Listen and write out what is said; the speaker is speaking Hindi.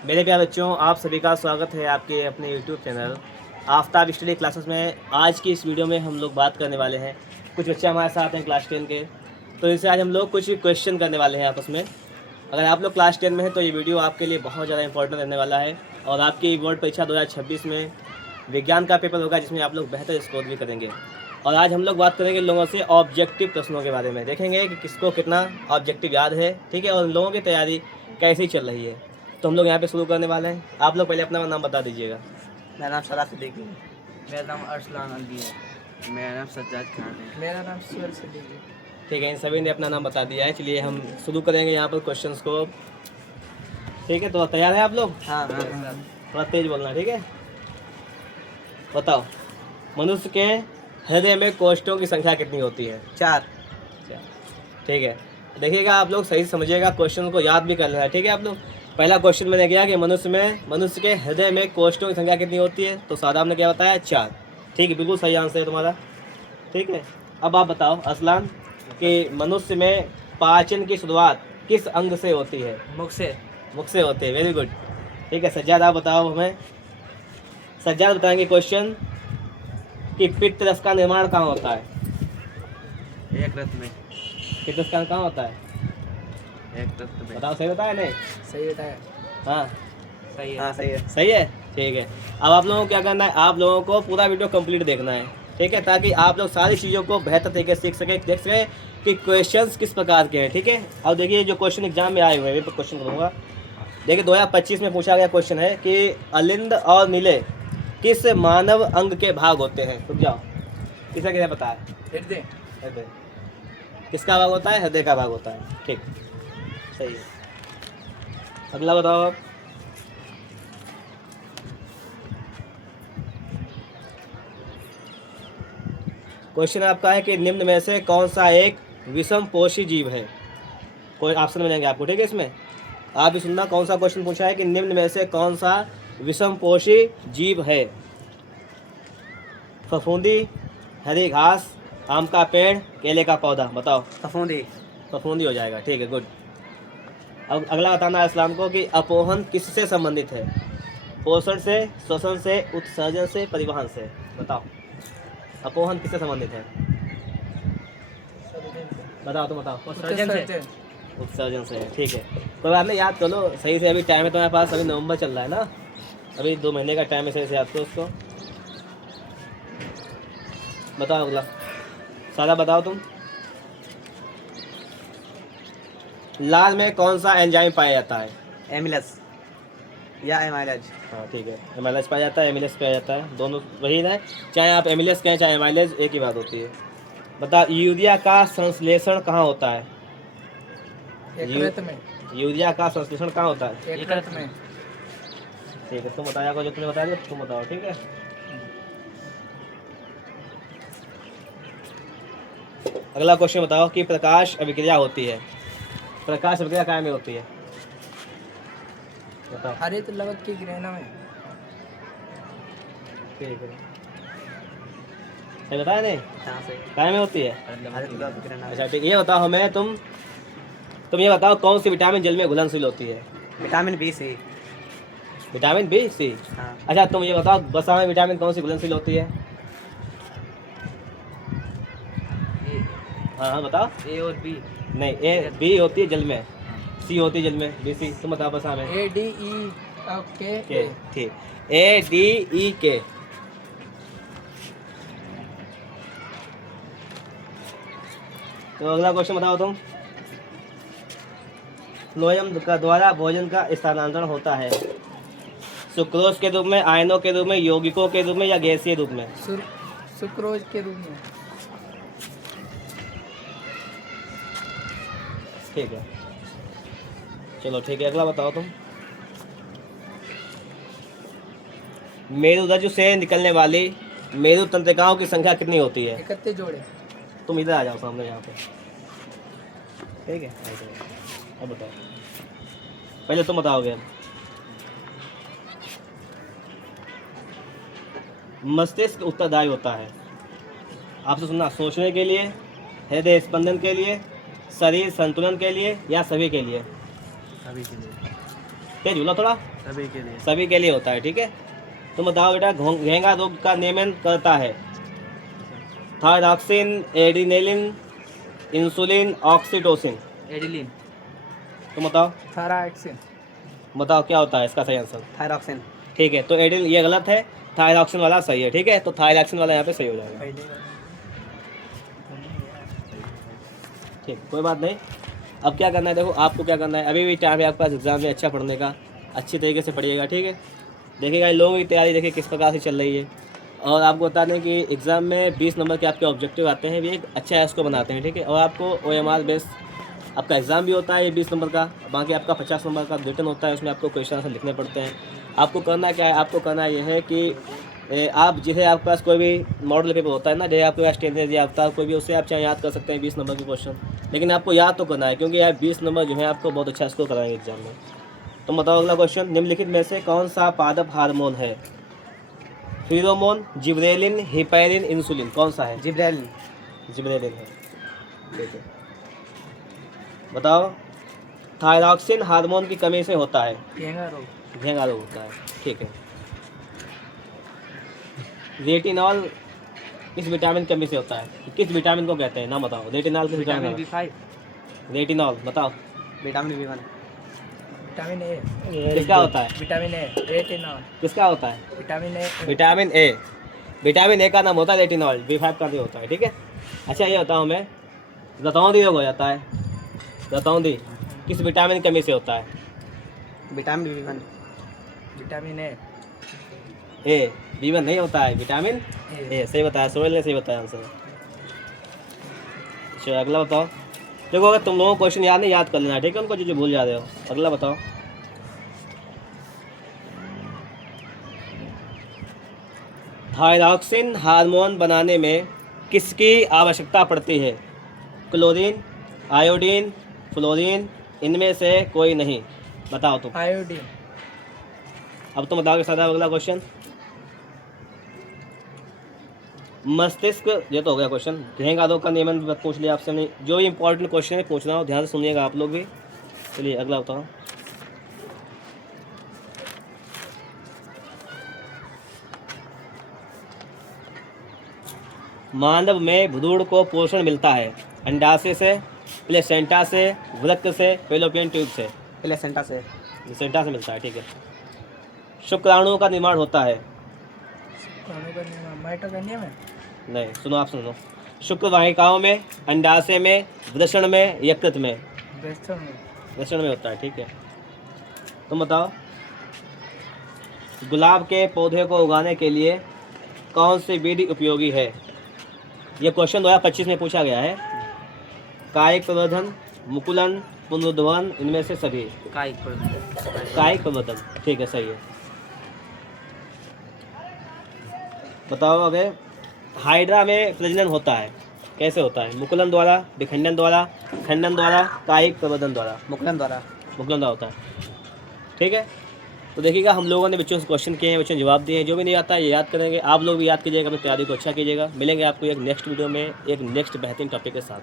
मेरे प्यारे बच्चों, आप सभी का स्वागत है आपके अपने YouTube channel Aftab study classes में। आज की इस वीडियो में हम लोग बात करने वाले हैं, कुछ बच्चे हमारे साथ हैं क्लास 10 के, तो इनसे आज हम लोग कुछ क्वेश्चन करने वाले हैं आपस में। अगर आप लोग क्लास 10 में हैं तो ये वीडियो आपके लिए बहुत ज़्यादा इंपॉर्टेंट रहने वाला है। और आपकी बोर्ड परीक्षा 2026 में विज्ञान का पेपर होगा जिसमें आप लोग बेहतर स्कोर भी करेंगे। और आज हम लोग बात करेंगे लोगों से ऑब्जेक्टिव प्रश्नों के बारे में, देखेंगे कि किसको कितना ऑब्जेक्टिव याद है, ठीक है, और उन लोगों की तैयारी कैसी चल रही है। तो हम लोग यहाँ पे शुरू करने वाले हैं। आप लोग पहले अपना नाम बता दीजिएगा। मेरा नाम शराब सिद्दीकी है। मेरा नाम अरसलान अली है। मेरा नाम सज्जाद खान है। मेरा नाम सुअल सिद्दीकी है। ठीक है, इन सभी ने अपना नाम बता दिया है। चलिए हम शुरू करेंगे यहाँ पर क्वेश्चंस को। ठीक है, तो तैयार हैं आप लोग? हाँ थोड़ा तेज बोलना, ठीक है। बताओ, मनुष्य के हृदय में कोष्ठों की संख्या कितनी होती है? 4। ठीक है, देखिएगा आप लोग सही से समझिएगा, क्वेश्चन को याद भी कर लेना है, ठीक है। आप लोग पहला क्वेश्चन मैंने किया कि मनुष्य के हृदय में कोष्ठों की संख्या कितनी होती है, तो सादा आपने क्या बताया? 4। ठीक है, बिल्कुल सही आंसर है तुम्हारा। ठीक है, अब आप बताओ असलान कि मनुष्य में पाचन की शुरुआत किस अंग से होती है? मुख से। मुख से होती है। Very good. ठीक है, सज्जाद आप बताओ हमें। सज्जाद बताएंगे क्वेश्चन कि पित्त रस का निर्माण कहाँ होता है? एक रथ में। पित्त रस का कहाँ होता है? एक रथ में। बताओ, सही बताया नहीं? सही बताया। हाँ सही है। हाँ सही है। सही है। ठीक है, अब आप लोगों को क्या करना है, आप लोगों को पूरा वीडियो कंप्लीट देखना है, ठीक है, ताकि आप लोग सारी चीज़ों को बेहतर तरीके से सीख सकें, देख सकें कि क्वेश्चंस किस प्रकार के हैं। ठीक है, अब देखिए जो क्वेश्चन एग्जाम में आए हुए हैं, क्वेश्चन करूँगा। देखिए 2025 में पूछा गया क्वेश्चन है कि अलिंद और नीले किस मानव अंग के भाग होते हैं? रुक जाओ, किसे किसे पता है? हृदय। हृदय। किसका भाग होता है? हृदय का भाग होता है। ठीक, सही है। अगला बताओ आप। क्वेश्चन आपका है कि निम्न में से कौन सा एक विषमपोषी जीव है? कोई ऑप्शन मिलेंगे आपको, ठीक है। इसमें आप भी सुनना, कौन सा क्वेश्चन पूछा है कि निम्न में से कौन सा विषमपोषी जीव है? फफूंदी, हरी घास, आम का पेड़, केले का पौधा। बताओ। फफूंदी। फफूंदी हो जाएगा। ठीक है, गुड। अब अगला बताना है इस्लाम को कि अपोहन किससे संबंधित है? पोषण से, श्वसन से, उत्सर्जन से, परिवहन से। बताओ, अपोहन किससे संबंधित है? बताओ, तुम बताओ। उत्सर्जन से। उत्सर्जन से। ठीक है, कोई बात नहीं, याद कर लो सही से। अभी टाइम है तुम्हारे पास, अभी नवंबर चल रहा है ना, अभी 2 महीने का टाइम है, सही से याद करो उसको। बताओ अगला, सारा बताओ तुम। लाल में कौन सा एंजाइम पाया जाता है? एमिलस या एमाइलेज। हाँ ठीक है, एमाइलेज पाया जाता है, एमिलेज पाया जाता है, दोनों वही है। चाहे आप एमिलेज कहें चाहे एमाइलेज, एक ही बात होती है। बताओ, यूरिया का संश्लेषण कहाँ होता है? यकृत में। यूरिया का संश्लेषण कहाँ होता है? यकृत में। ठीक है, तुम बताया को जो तुमने बताया तुम बताओ, ठीक है। अगला क्वेश्चन बताओ कि प्रकाश अभिक्रिया होती है। प्रकाश अभिक्रिया क्या में होती है? बताओ। हरित लवक की गिरहना में। ठीक है, सही बताया नहीं? हाँ सही। काय में होती है? अच्छा, अच्छा ठीक, ये बताओ हमें तुम ये बताओ कौन सी विटामिन जल में घुलनशील होती है? Vitamin B C. Vitamin B C. हाँ। अच्छा तुम ये बताओ वसा में विटामिन कौन सी घुलनशील होती है? हाँ हाँ बताओ। ए और बी। नहीं, ए बी होती है जल में, सी होती है जल में, बी सी। तुम बताओ वसा में। ए डी ई के। के। ठीक, ए डी ई के। तो अगला क्वेश्चन बताओ तुम। फ्लोएम का द्वारा भोजन का स्थानांतरण होता है सुक्रोज के रूप में, आयनों के रूप में, यौगिकों के रूप में या गैसीय रूप में? सुक्रोज के रूप में। ठीक है, चलो ठीक है, अगला बताओ तुम। मेरुरज्जु से निकलने वाली मेरु तंत्रिकाओं की संख्या कितनी होती है? 31 जोड़े। तुम इधर आ जाओ सामने यहाँ पे, ठीक है। अब बताओ, पहले तुम बताओगे। मस्तिष्क उत्तरदायी होता है, आपसे सुनना, सोचने के लिए, हृदय स्पंदन के लिए, शरीर संतुलन के लिए या सभी के लिए? सभी के लिए। तेज बोलो थोड़ा। सभी के लिए। सभी के लिए होता है, ठीक है। तुम बताओ बेटा, घेंघा रोग का नियमन करता है थायरॉक्सिन, एड्रेनालिन, इंसुलिन, ऑक्सीटोसिन। एडिलिन। तुम बताओ, थायरॉक्सिन। बताओ क्या होता है इसका सही आंसर। थायरॉक्सिन। ठीक है, तो एडिल ये गलत है, थायरॉक्सिन वाला सही है, ठीक है। तो थायरॉक्सिन वाला यहाँ पे सही हो जाएगा, ठीक, कोई बात नहीं। अब क्या करना है, देखो आपको क्या करना है, अभी भी टाइम है आपके पास एग्जाम में अच्छा पढ़ने का, अच्छी तरीके से पढ़िएगा, ठीक है। देखिएगा इन लोगों की तैयारी देखिए किस प्रकार से चल रही है। और आपको बता दें कि एग्ज़ाम में 20 नंबर के आपके ऑब्जेक्टिव आते हैं, भी एक अच्छा है उसको बनाते हैं, ठीक है। और आपको OMR बेस आपका एग्ज़ाम भी होता है ये 20 नंबर का, बाकी आपका 50 नंबर का रिटन होता है, उसमें आपको क्वेश्चन आंसर लिखने पड़ते हैं। आपको करना क्या है, आपको करना ये है कि आप जिसे आपके पास कोई भी मॉडल पेपर होता है ना, जैसे आपके पास टेंथ या अवतार कोई भी, उससे आप चाहे याद कर सकते हैं 20 नंबर के क्वेश्चन, लेकिन आपको याद तो करना है, क्योंकि यार 20 नंबर जो है आपको बहुत अच्छा स्कोर कराएंगे एग्जाम में। तो बताओ अगला क्वेश्चन, निम्नलिखित में से कौन सा पादप हार्मोन है? फिरोमोन, जिब्रेलिन, हिपैरिन, इंसुलिन, कौन सा है? जिब्रेलिन। जिब्रेलिन है, ठीक है। बताओ, थायरॉक्सिन हार्मोन की कमी से होता है घेंघा रोग। घेंघा रोग होता है, ठीक है। रेटिनॉल किस विटामिन की कमी से होता है? किस विटामिन को कहते हैं, ना बताओ। रेटिनॉल किस विटामिन विटामिन? B5। रेटिनॉल बताओ विटामिन B1। Vitamin A. किसका होता है? Vitamin A. रेटिनॉल। किसका होता है? Vitamin A. Vitamin A. Vitamin A का नाम होता है रेटिनॉल, B5 का नहीं होता है, ठीक है। अच्छा ये बताओ हमें, रतौंधी रोग हो जाता है, रतौंधी किस विटामिन की कमी से होता है? Vitamin B1। Vitamin A. A, B1 नहीं होता है, विटामिन ए। सही बताया, सोहेल ने सही बताया आंसर। चलो अगला बताओ। देखो अगर तुम लोगों को क्वेश्चन याद नहीं, याद कर लेना, ठीक है, उनको जो भूल जा रहे हो। अगला बताओ, थायरॉक्सिन हार्मोन बनाने में किसकी आवश्यकता पड़ती है? क्लोरीन, आयोडीन, फ्लोरीन, इनमें से कोई नहीं, बताओ तुम। आयोडीन। अब तुम बताओगे सादा अगला क्वेश्चन। मस्तिष्क, ये तो हो गया क्वेश्चन। घेंघा रोग का नियमन पूछ लिया आपसे हमने, जो भी इंपॉर्टेंट क्वेश्चन है पूछना हो, ध्यान से सुनिएगा आप लोग भी। चलिए अगला बताओ। मानव में भ्रूण को पोषण मिलता है अंडाशय से, प्लेसेंटा से, वृक्क से, फेलोपियन ट्यूब से। प्लेसेंटा से। प्लेसेंटा से मिलता है, ठीक है। शुक्राणु का निर्माण होता है, माइटोकॉन्ड्रिया में। नहीं सुनो, आप सुनो। शुक्र वाहिकाओं में, अंडाशय में, वृषण में, यकृत में। वृषण में होता है, ठीक है। तुम बताओ, गुलाब के पौधे को उगाने के लिए कौन सी विधि उपयोगी है? ये क्वेश्चन 2025 में पूछा गया है। कायिक प्रवर्धन, मुकुलन, पुनरुद्धान, इनमें से सभी। कायिक प्रवर्धन। कायिक प्रवर्धन, ठीक है, सही है। बताओ, अगर हाइड्रा में प्रजनन होता है कैसे होता है? मुकुलन द्वारा, विखंडन द्वारा, खंडन द्वारा, कायिक प्रवर्धन द्वारा। मुकुलन द्वारा। मुकुलन द्वारा होता है, ठीक है। तो देखिएगा हम लोगों ने बच्चों से क्वेश्चन किए हैं, बच्चों ने जवाब दिए हैं। जो भी नहीं आता है ये याद करेंगे, आप लोग भी याद कीजिएगा, अपनी तैयारी को अच्छा कीजिएगा। मिलेंगे आपको एक नेक्स्ट वीडियो में एक नेक्स्ट बेहतरीन टॉपिक के साथ।